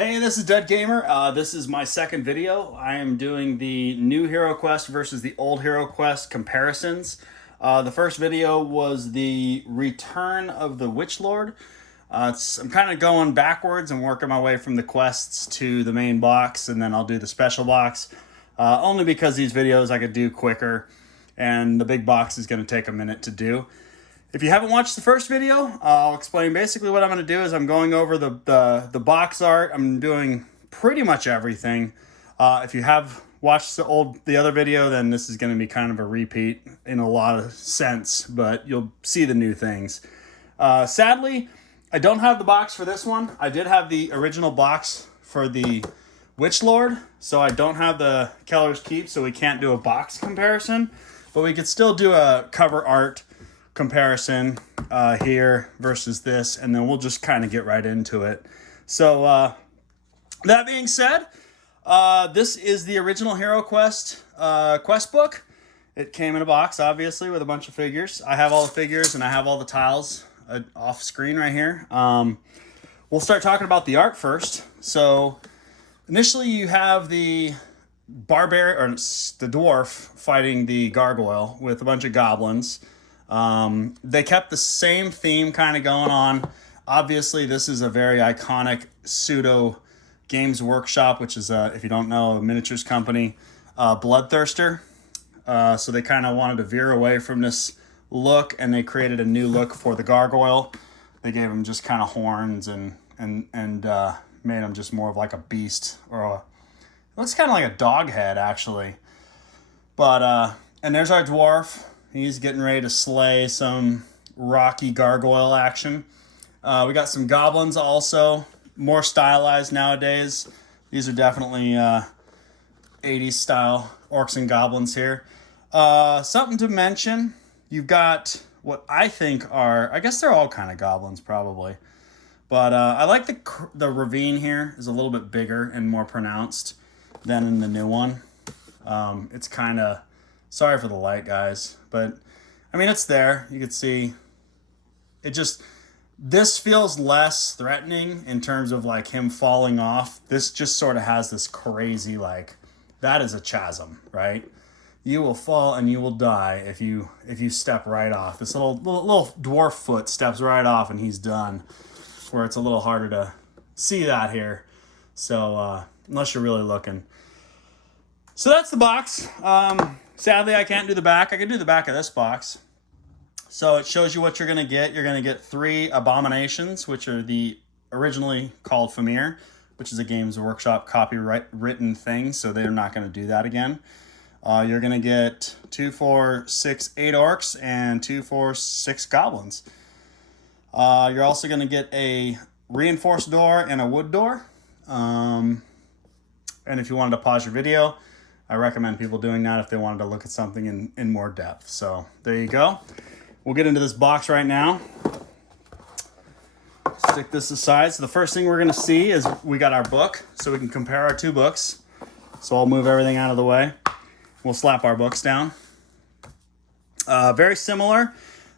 Hey, this is Dead Gamer. This is my second video. I am doing the new Heroquest versus the old Heroquest comparisons. The first video was the return of the Witch Lord. I'm kind of going backwards and working my way from the quests to the main box, and then I'll do the special box. Only because these videos I could do quicker, and the big box is going to take a minute to do. If you haven't watched the first video, I'll explain basically what I'm going to do is I'm going over the box art. I'm doing pretty much everything. If you have watched the other video, then this is going to be kind of a repeat in a lot of sense, but you'll see the new things. Sadly, I don't have the box for this one. I did have the original box for the Witch Lord, so I don't have the Kellar's Keep, so we can't do a box comparison, but we could still do a cover art comparison here versus this, and then we'll just kind of get right into it. So that being said, this is the original Heroquest quest book. It came in a box, obviously, with a bunch of figures. I have all the figures and I have all the tiles off screen right here. We'll start talking about the art first. So initially you have the barbarian, or the dwarf, fighting the gargoyle with a bunch of goblins. They kept the same theme kind of going on. Obviously, this is a very iconic pseudo Games Workshop, which is, if you don't know, a miniatures company, Bloodthirster. So they kind of wanted to veer away from this look, and they created a new look for the gargoyle. They gave him just kind of horns and made him just more of like a beast, or it looks kind of like a dog head, actually. But, and there's our dwarf. He's getting ready to slay some rocky gargoyle action. We got some goblins also, more stylized nowadays. These are definitely 80s style orcs and goblins here. Something to mention, you've got what I think are, I guess they're all kind of goblins probably. But I like the ravine here is a little bit bigger and more pronounced than in the new one. It's kind of, sorry for the light, guys, but I mean, it's there. You can see it just, this feels less threatening in terms of like him falling off. This just sort of has this crazy, like, that is a chasm, right? You will fall and you will die if you step right off. This little dwarf foot steps right off and he's done, where it's a little harder to see that here. So unless you're really looking. So that's the box. Sadly, I can't do the back. I can do the back of this box. So it shows you what you're going to get. You're going to get 3 abominations, which are the originally called Famir, which is a Games Workshop copyright written thing, so they're not going to do that again. You're going to get 2, 4, 6, 8 orcs and 2, 4, 6 goblins. You're also going to get a reinforced door and a wood door. And if you wanted to pause your video, I recommend people doing that if they wanted to look at something in more depth. So there you go. We'll get into this box right now. Stick this aside. So the first thing we're going to see is we got our book, so we can compare our 2 books. So I'll move everything out of the way. We'll slap our books down. Very similar.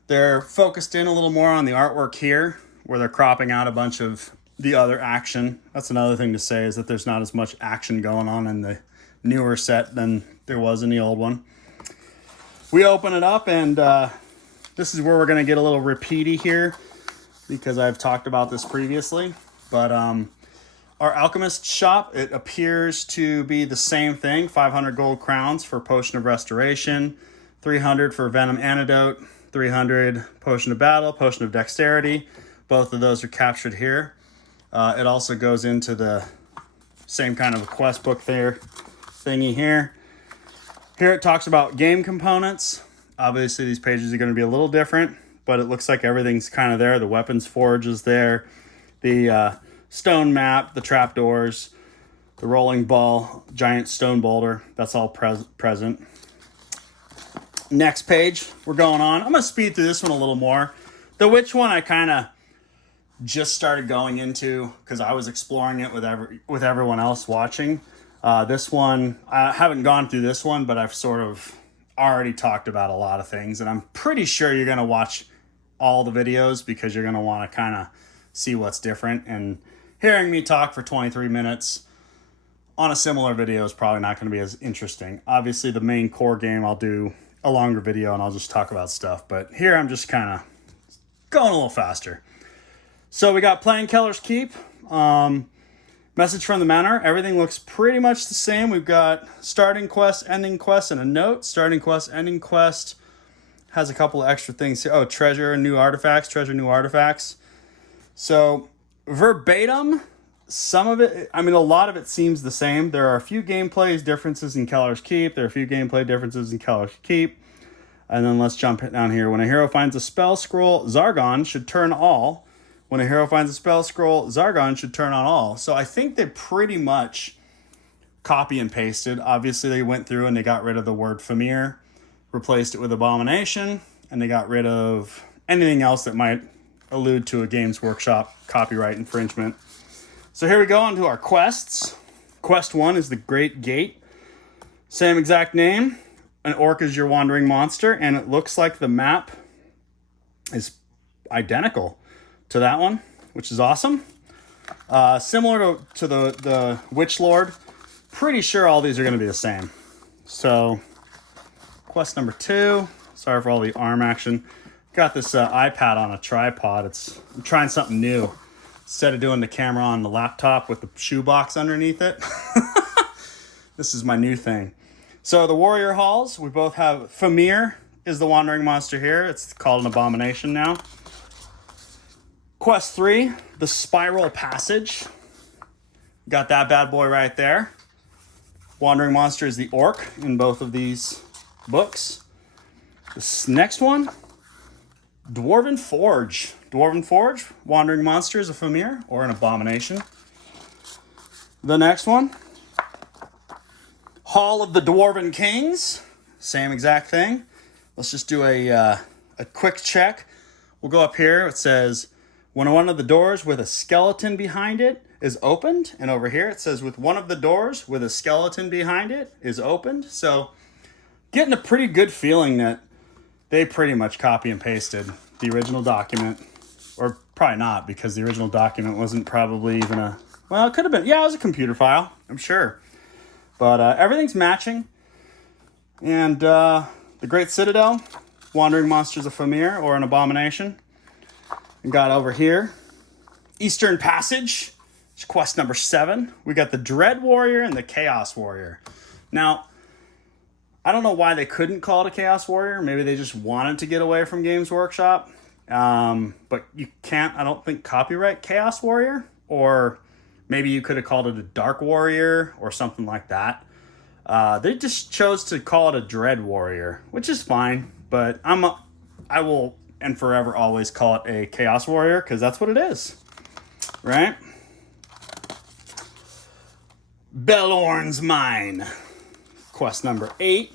They're focused in a little more on the artwork here, where they're cropping out a bunch of the other action. That's another thing to say, is that there's not as much action going on in the newer set than there was in the old one. We open it up, and this is where we're going to get a little repeaty here, because I've talked about this previously. But our alchemist shop, it appears to be the same thing. 500 gold crowns for Potion of Restoration, 300 for Venom Antidote, 300 Potion of Battle, Potion of Dexterity. Both of those are captured here. It also goes into the same kind of a quest book there thingy here. Here it talks about game components. Obviously these pages are going to be a little different, but it looks like everything's kind of there. The weapons forge is there, the stone map, the trapdoors, the rolling ball, giant stone boulder, that's all present. Next page, we're going on. I'm going to speed through this one a little more. The witch one I kind of just started going into because I was exploring it with everyone else watching. This one, I haven't gone through this one, but I've sort of already talked about a lot of things, and I'm pretty sure you're going to watch all the videos because you're going to want to kind of see what's different. And hearing me talk for 23 minutes on a similar video is probably not going to be as interesting. Obviously, the main core game, I'll do a longer video and I'll just talk about stuff. But here I'm just kind of going a little faster. So we got playing Kellar's Keep. Message from the Manor. Everything looks pretty much the same. We've got starting quest, ending quest, and a note. Starting quest, ending quest has a couple of extra things here. Oh, treasure, new artifacts, treasure, new artifacts. So verbatim, some of it, I mean, a lot of it seems the same. There are a few gameplay differences in Kellar's Keep. There are a few gameplay differences in Kellar's Keep. And then let's jump down here. When a hero finds a spell scroll, Zargon should turn all. When a hero finds a spell scroll, Zargon should turn on all. So I think they pretty much copy and pasted. Obviously, they went through and they got rid of the word Famir, replaced it with Abomination, and they got rid of anything else that might allude to a Games Workshop copyright infringement. So here we go on to our quests. Quest 1 is the Great Gate. Same exact name. An orc is your wandering monster, and it looks like the map is identical to that one, which is awesome. Similar to the Witch Lord. Pretty sure all these are going to be the same. So, quest number 2. Sorry for all the arm action. Got this iPad on a tripod. I'm trying something new. Instead of doing the camera on the laptop with the shoebox underneath it. This is my new thing. So the Warrior Halls, we both have Famir is the wandering monster here. It's called an Abomination now. Quest 3, the Spiral Passage. Got that bad boy right there. Wandering monster is the orc in both of these books. This next one, Dwarven Forge. Dwarven Forge, wandering monster is a Famir or an Abomination. The next one, Hall of the Dwarven Kings. Same exact thing. Let's just do a quick check. We'll go up here. It says, when one of the doors with a skeleton behind it is opened. And over here it says, with one of the doors with a skeleton behind it is opened. So getting a pretty good feeling that they pretty much copy and pasted the original document. Or probably not, because the original document wasn't probably even a... Well, it could have been. Yeah, it was a computer file, I'm sure. But everything's matching. And the Great Citadel, wandering monsters of Famir or an Abomination. We got over here, Eastern Passage, which is quest number 7. We got the Dread Warrior and the Chaos Warrior. Now, I don't know why they couldn't call it a Chaos Warrior. Maybe they just wanted to get away from Games Workshop. But you can't, I don't think, copyright Chaos Warrior. Or maybe you could have called it a Dark Warrior or something like that. They just chose to call it a Dread Warrior, which is fine. But I will and forever always call it a Chaos Warrior, because that's what it is, right? Belorn's Mine, quest number 8.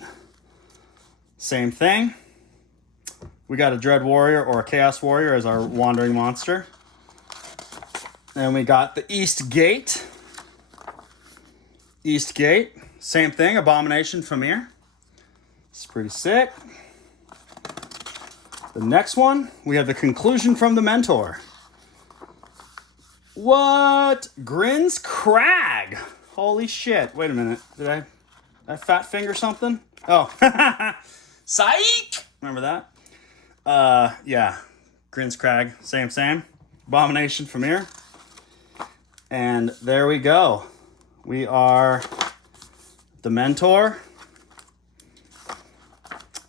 Same thing. We got a Dread Warrior or a Chaos Warrior as our wandering monster. Then we got the East Gate. East Gate, same thing, Abomination Famir. It's pretty sick. The next one, we have the Conclusion from the Mentor. What? Grin's Crag. Holy shit. Wait a minute. Did I fat finger something? Oh. Psych! Remember that? Yeah. Grin's Crag. Same. Abomination Famir. And there we go. We are the Mentor.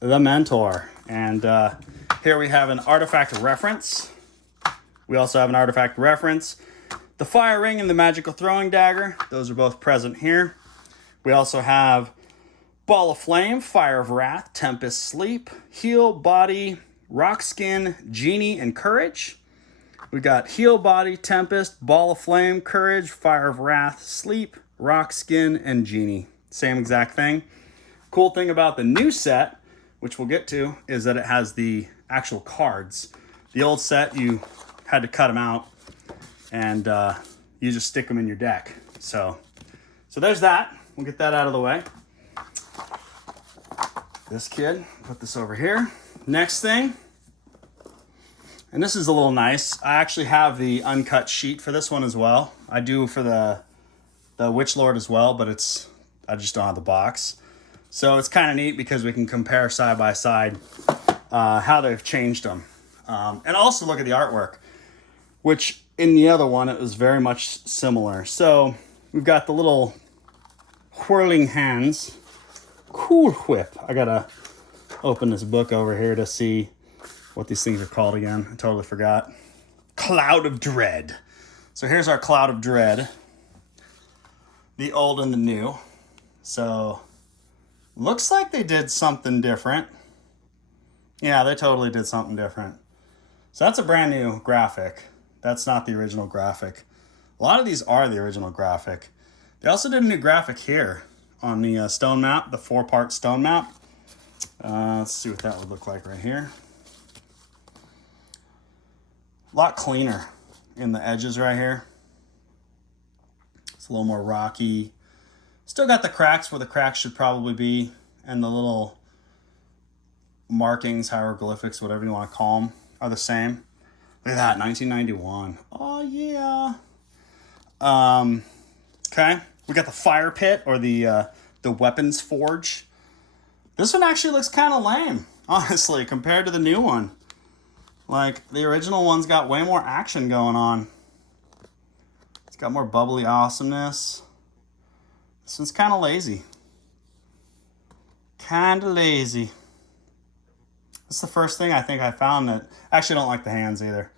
The Mentor. And here we have an artifact reference. We also have an artifact reference. The Fire Ring and the Magical Throwing Dagger. Those are both present here. We also have Ball of Flame, Fire of Wrath, Tempest, Sleep, Heal, Body, Rock Skin, Genie, and Courage. We got Heal, Body, Tempest, Ball of Flame, Courage, Fire of Wrath, Sleep, Rock Skin, and Genie. Same exact thing. Cool thing about the new set, which we'll get to, is that it has the actual cards. The old set, you had to cut them out, and you just stick them in your deck. So there's that. We'll get that out of the way. This kid, put this over here. Next thing, And this is a little nice. I actually have the uncut sheet for this one as well. I do for the Witch Lord as well, but I just don't have the box. So it's kind of neat because we can compare side by side how they've changed them. And also look at the artwork, which in the other one, it was very much similar. So we've got the little whirling hands. Cool whip. I gotta open this book over here to see what these things are called again. I totally forgot. Cloud of Dread. So here's our Cloud of Dread. The old and the new. So looks like they did something different. Yeah, they totally did something different. So that's a brand new graphic. That's not the original graphic. A lot of these are the original graphic. They also did a new graphic here on the stone map, the 4-part stone map. Let's see what that would look like right here. A lot cleaner in the edges right here. It's a little more rocky. Still got the cracks where the cracks should probably be, and the little markings, hieroglyphics, whatever you want to call them, are the same. Look at that, 1991. Oh yeah. Okay, we got the fire pit, or the weapons forge. This one actually looks kind of lame, honestly, compared to the new one. Like, the original one's got way more action going on. It's got more bubbly awesomeness. This one's kind of lazy. Kind of lazy. That's the first thing I think I found that... Actually, I don't like the hands either.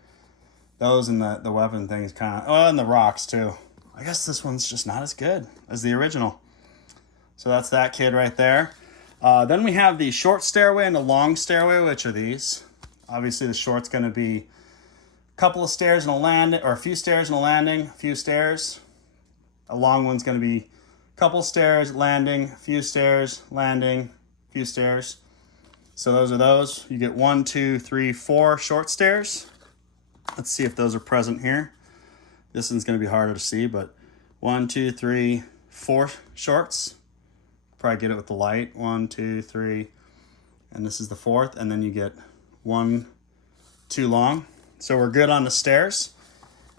Those and the weapon things kind of... Oh, and the rocks, too. I guess this one's just not as good as the original. So that's that kid right there. Then we have the short stairway and the long stairway, which are these. Obviously, the short's going to be a couple of stairs and a landing, or a few stairs and a landing, a few stairs. A long one's going to be a couple stairs, landing, a few stairs, landing, a few stairs. So those are those. You get 1, 2, 3, 4 short stairs. Let's see if those are present here. This one's going to be harder to see, but 1, 2, 3, 4 shorts. Probably get it with the light. 1, 2, 3, and this is the 4th, and then you get 1, 2 long. So we're good on the stairs,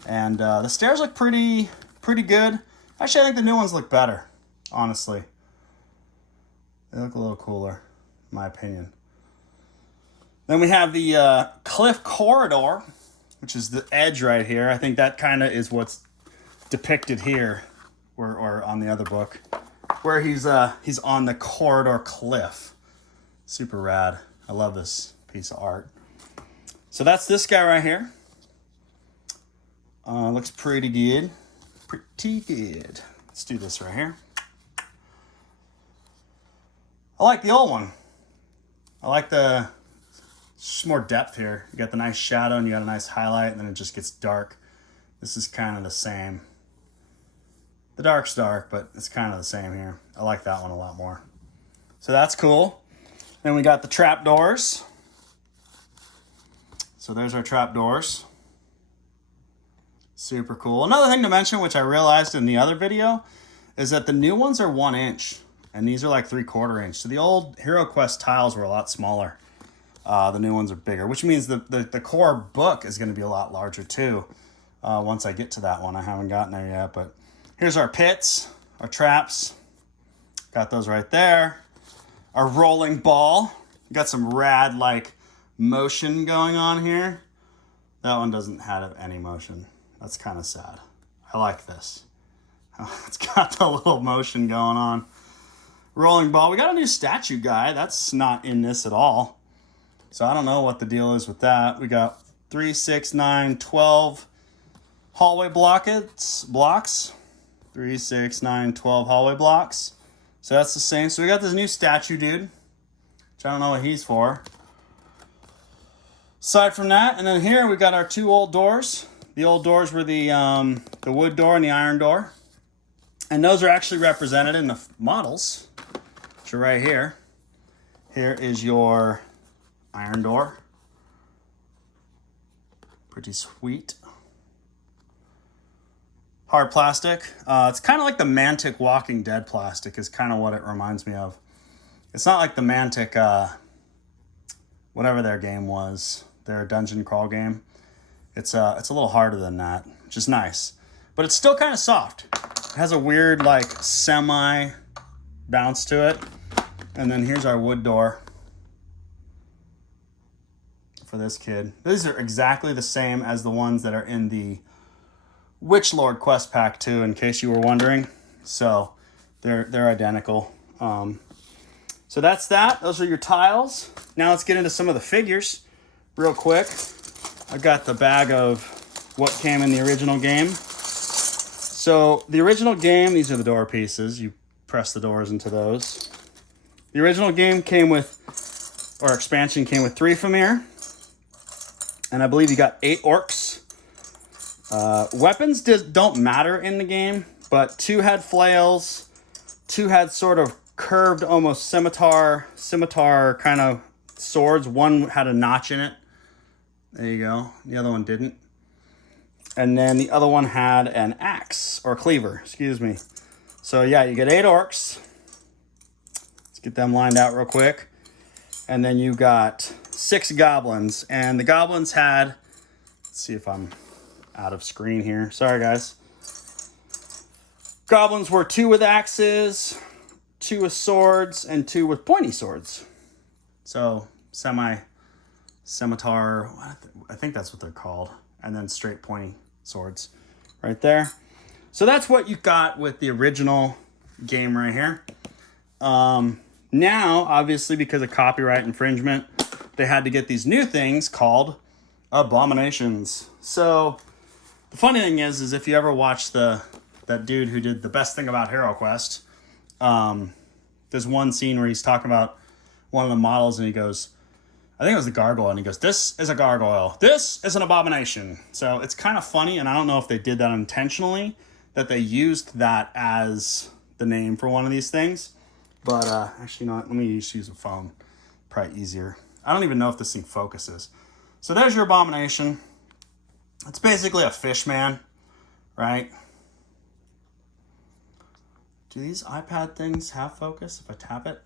and the stairs look pretty good. Actually, I think the new ones look better, honestly. They look a little cooler, in my opinion. Then we have the cliff corridor, which is the edge right here. I think that kind of is what's depicted here, or on the other book, where he's on the corridor cliff. Super rad. I love this piece of art. So that's this guy right here. Looks pretty good. Pretty good. Let's do this right here. I like the old one. I like just more depth here. You got the nice shadow and you got a nice highlight, and then it just gets dark. This is kind of the same. The dark's dark, but it's kind of the same here. I like that one a lot more. So that's cool. Then we got the trap doors. So there's our trap doors. Super cool. Another thing to mention, which I realized in the other video, is that the new ones are 1 inch, and these are like 3/4 inch. So the old Heroquest tiles were a lot smaller. The new ones are bigger, which means the core book is going to be a lot larger too. Once I get to that one, I haven't gotten there yet, but here's our pits, our traps. Got those right there. Our rolling ball. Got some rad like motion going on here. That one doesn't have any motion. That's kind of sad. I like this. It's got the little motion going on. Rolling ball. We got a new statue guy. That's not in this at all. So I don't know what the deal is with that. We got 3, 6, 9, 12 hallway blocks. 3, 6, 9, 12 hallway blocks. So that's the same. So we got this new statue dude, which I don't know what he's for. Aside from that, and then here we got our 2 old doors. The old doors were the wood door and the iron door. And those are actually represented in the models, which are right here. Here is your iron door. Pretty sweet. Hard plastic. It's kind of like the Mantic Walking Dead plastic is kind of what it reminds me of. It's not like the Mantic, whatever their game was. their dungeon crawl game. It's a little harder than that, which is nice. But it's still kind of soft. It has a weird, like, semi bounce to it. And then here's our wood door for this kid. These are exactly the same as the ones that are in the Witch Lord Quest Pack 2, in case you were wondering. So they're identical. So that's that. Those are your tiles. Now let's get into some of the figures real quick. I got the bag of what came in the original game. So the original game, these are the door pieces. You press the doors into those. The original game came with, or expansion came with 3 Famir. And I believe you got 8 orcs. Weapons don't matter in the game, but 2 had flails, 2 had sort of curved, almost scimitar kind of swords. 1 had a notch in it. There you go. The other one didn't. And then the other one had an axe, or cleaver, excuse me. So yeah, you get 8 orcs. Let's get them lined out real quick. And then you got 6 goblins. And the goblins had, let's see if I'm out of screen here. Sorry, guys. Goblins were 2 with axes, 2 with swords, and 2 with pointy swords. So scimitar, I think that's what they're called. And then straight pointy swords right there. So that's what you got with the original game right here. Now, obviously, because of copyright infringement, they had to get these new things called abominations. So the funny thing is if you ever watch that dude who did the best thing about Heroquest, there's one scene where he's talking about one of the models and he goes, I think it was the gargoyle, and he goes, this is a gargoyle. This is an abomination. So it's kind of funny, and I don't know if they did that intentionally, that they used that as the name for one of these things. But actually, you know what? Let me just use a phone. Probably easier. I don't even know if this thing focuses. So there's your abomination. It's basically a fish man, right? Do these iPad things have focus if I tap it?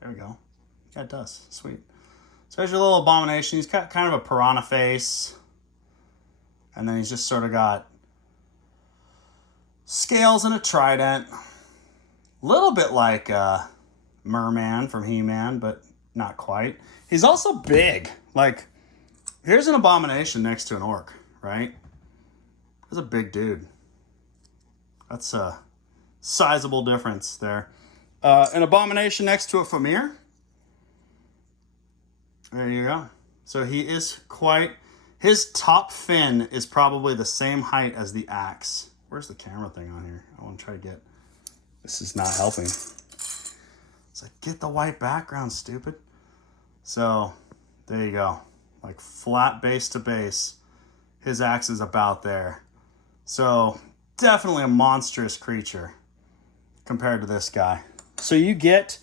There we go. Yeah, it does. Sweet. So there's your little abomination. He's got kind of a piranha face. And then he's just sort of got scales and a trident. A little bit like Merman from He-Man, but not quite. He's also big. Like, here's an abomination next to an orc, right? That's a big dude. That's a sizable difference there. An abomination next to a Famir. There you go. So he is quite... His top fin is probably the same height as the axe. Where's the camera thing on here? I want to try to get... This is not helping. It's like, get the white background, stupid. So, there you go. Like, flat base to base. His axe is about there. So, definitely a monstrous creature compared to this guy. So you get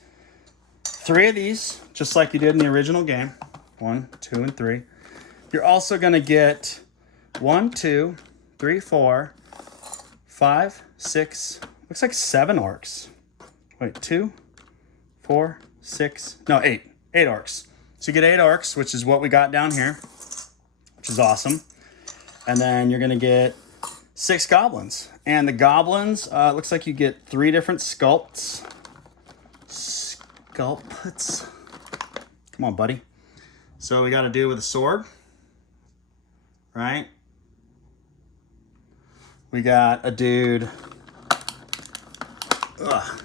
3 of these, just like you did in the original game. 1, 2, and 3. You're also going to get 1, 2, 3, 4, 5, 6, looks like 7 orcs. Wait, 2, 4, 6, no, 8. 8 orcs. So you get 8 orcs, which is what we got down here, which is awesome. And then you're going to get 6 goblins. And the goblins, looks like you get 3 different sculpts. Sculpts. Come on, buddy. So we got to do with a sword, right? We got a dude. Ugh.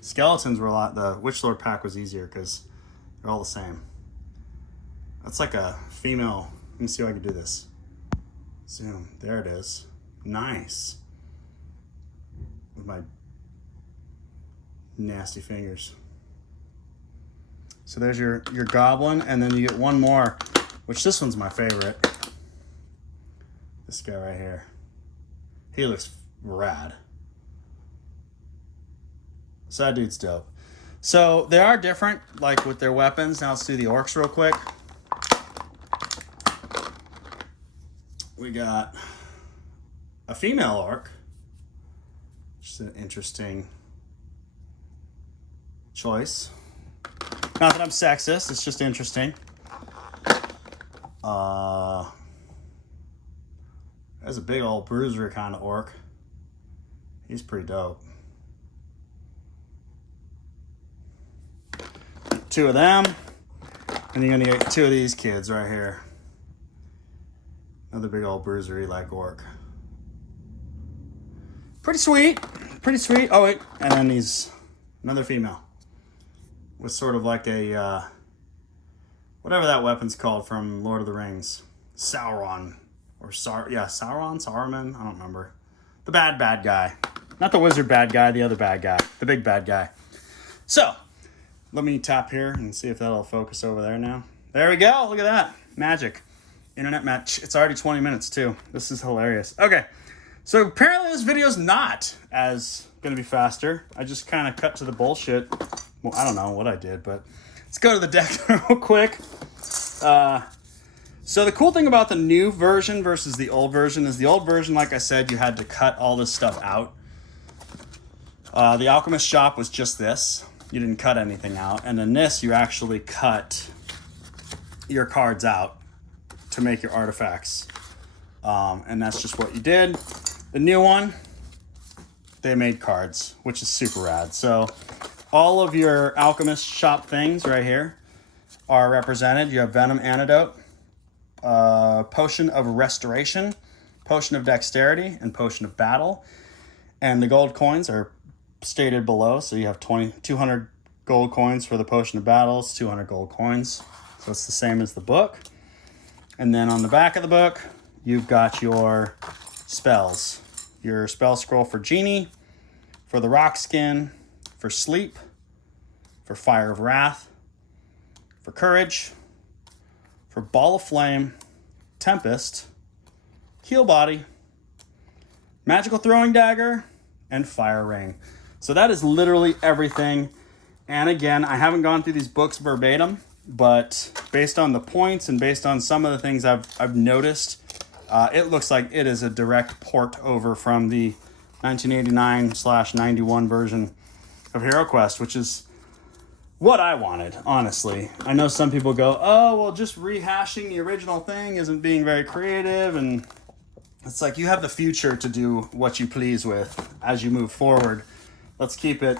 Skeletons were a lot. The Witch Lord pack was easier because they're all the same. That's like a female. Let me see if I can do this. Zoom. There it is. Nice. With my nasty fingers. So there's your goblin, and then you get one more, which this one's my favorite. This guy right here. He looks rad. So that dude's dope. So they are different, like with their weapons. Now let's do the orcs real quick. We got a female orc, which is an interesting choice. Not that I'm sexist, it's just interesting. There's a big old bruiser kind of orc. He's pretty dope. 2 of them, and you're gonna get 2 of these kids right here. Another big old bruisery like orc. Pretty sweet, pretty sweet. Oh wait, and then these, another female with sort of like a whatever that weapon's called from Lord of the Rings, Sauron or Sauron, Saruman. I don't remember. The bad guy, not the wizard bad guy, the other bad guy, the big bad guy. So let me tap here and see if that'll focus over there now. There we go. Look at that magic. Internet match. It's already 20 minutes too. This is hilarious. Okay. So apparently this video is not as going to be faster. I just kind of cut to the bullshit. Well, I don't know what I did, but let's go to the deck real quick. So the cool thing about the new version versus the old version is the old version, like I said, you had to cut all this stuff out. The Alchemist shop was just this. You didn't cut anything out. And in this, you actually cut your cards out to make your artifacts. And that's just what you did. The new one, they made cards, which is super rad. So all of your Alchemist shop things right here are represented. You have Venom Antidote, Potion of Restoration, Potion of Dexterity, and Potion of Battle. And the gold coins are stated below. So you have 200 gold coins for the Potion of Battles, 200 gold coins. So it's the same as the book. And then on the back of the book, you've got your spells. Your spell scroll for Genie, for the Rock Skin, for Sleep, for Fire of Wrath, for Courage, for Ball of Flame, Tempest, Heal Body, Magical Throwing Dagger, and Fire Ring. So that is literally everything. And again, I haven't gone through these books verbatim, but based on the points and based on some of the things I've noticed, it looks like it is a direct port over from the 1989/91 version of Heroquest, which is what I wanted, honestly. I know some people go, oh, well, just rehashing the original thing isn't being very creative, and it's like you have the future to do what you please with as you move forward. Let's keep it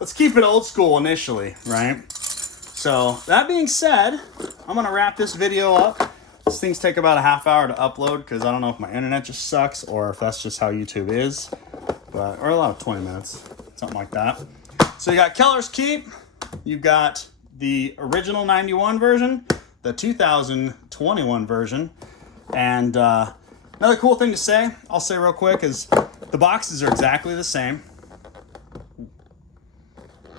old school initially, right? So that being said, I'm gonna wrap this video up. These things take about a half hour to upload because I don't know if my internet just sucks or if that's just how YouTube is, or a lot of 20 minutes, something like that. So you got Kellar's Keep, you've got the original 91 version, the 2021 version, and another cool thing to say, I'll say real quick, is the boxes are exactly the same.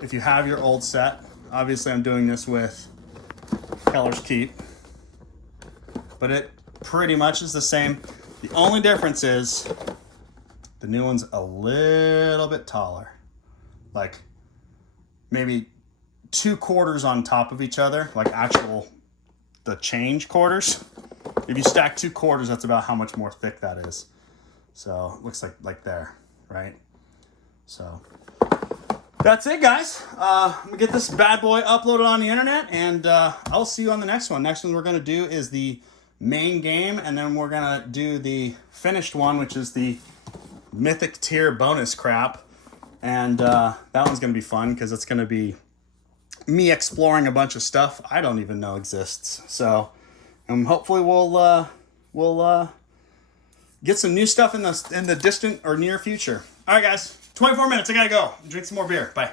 If you have your old set, obviously I'm doing this with Kellar's Keep, but it pretty much is the same. The only difference is the new one's a little bit taller, like maybe 2 quarters on top of each other, like the change quarters. If you stack 2 quarters, that's about how much more thick that is. So it looks like there, right? So that's it, guys. I'm gonna get this bad boy uploaded on the internet, and I'll see you on the next one. Next one we're gonna do is the main game, and then we're gonna do the finished one, which is the mythic tier bonus crap. And that one's gonna be fun because it's gonna be me exploring a bunch of stuff I don't even know exists. So, hopefully we'll get some new stuff in the distant or near future. All right, guys, 24 minutes. I gotta go drink some more beer. Bye.